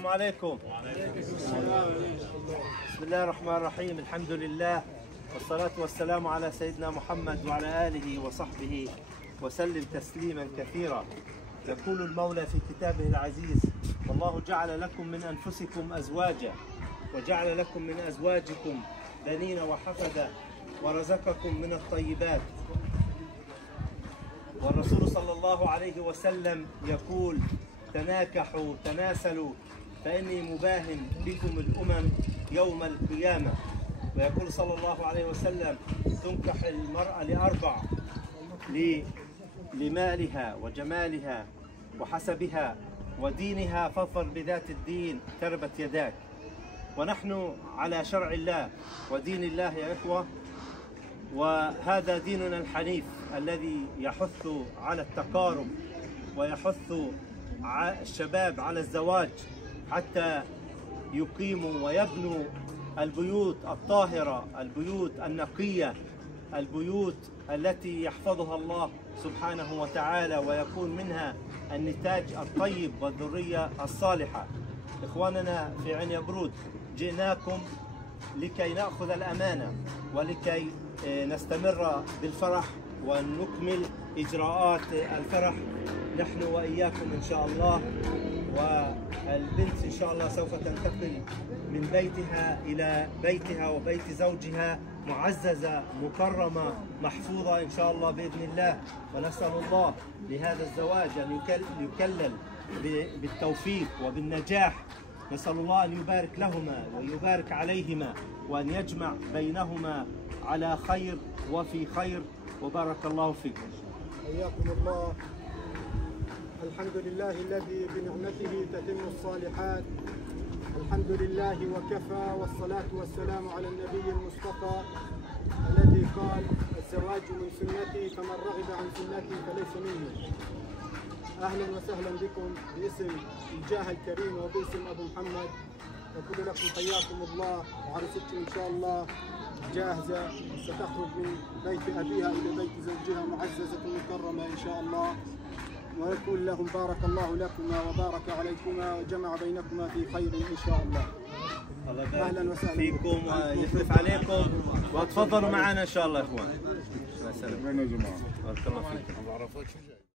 السلام عليكم. بسم الله الرحمن الرحيم. الحمد لله والصلاة والسلام على سيدنا محمد وعلى آله وصحبه وسلم تسليما كثيرا. يقول المولى في كتابه العزيز: والله جعل لكم من أنفسكم أزواجا وجعل لكم من أزواجكم بنين وحفدا ورزقكم من الطيبات. والرسول صلى الله عليه وسلم يقول: تناكحوا تناسلوا فإني مباهن بكم الأمم يوم القيامة. ويقول صلى الله عليه وسلم: تنكح المرأة لأربع: لمالها وجمالها وحسبها ودينها، فاظفر بذات الدين تربت يداك. ونحن على شرع الله ودين الله يا إخوة، وهذا ديننا الحنيف الذي يحث على التقارب ويحث الشباب على الزواج حتى يقيموا ويبنوا البيوت الطاهرة، البيوت النقية، البيوت التي يحفظها الله سبحانه وتعالى ويكون منها النتاج الطيب والذرية الصالحة. إخواننا في عنيبرود، جئناكم لكي نأخذ الأمانة ولكي نستمر بالفرح ونكمل إجراءات الفرح نحن وإياكم إن شاء الله. والبنت إن شاء الله سوف تنتقل من بيتها إلى بيتها وبيت زوجها معززة مكرمة محفوظة إن شاء الله بإذن الله. ونسأل الله لهذا الزواج أن يكلل بالتوفيق وبالنجاح. نسأل الله أن يبارك لهما ويبارك عليهما وأن يجمع بينهما على خير وفي خير، وبارك الله فيكم. حياكم الله. الحمد لله الذي بنعمته تتم الصالحات. الحمد لله وكفى، والصلاة والسلام على النبي المصطفى الذي قال: الزواج من سنتي فمن رغب عن سنتي فليس مني. أهلا وسهلا بكم باسم الجاه الكريم وباسم أبو محمد. نقول لكم حياكم الله، وعروستكم إن شاء الله جاهزة، ستخرج من بيت أبيها إلى بيت زوجها معززة مكرمة إن شاء الله. ويقول لهم: بارك الله لكما وبارك عليكما وجمع بينكما في خير إن شاء الله. أهلا وسهلا فيكم ويخلف عليكم، وتفضلوا معنا إن شاء الله يا إخوان. بارك الله فيكم.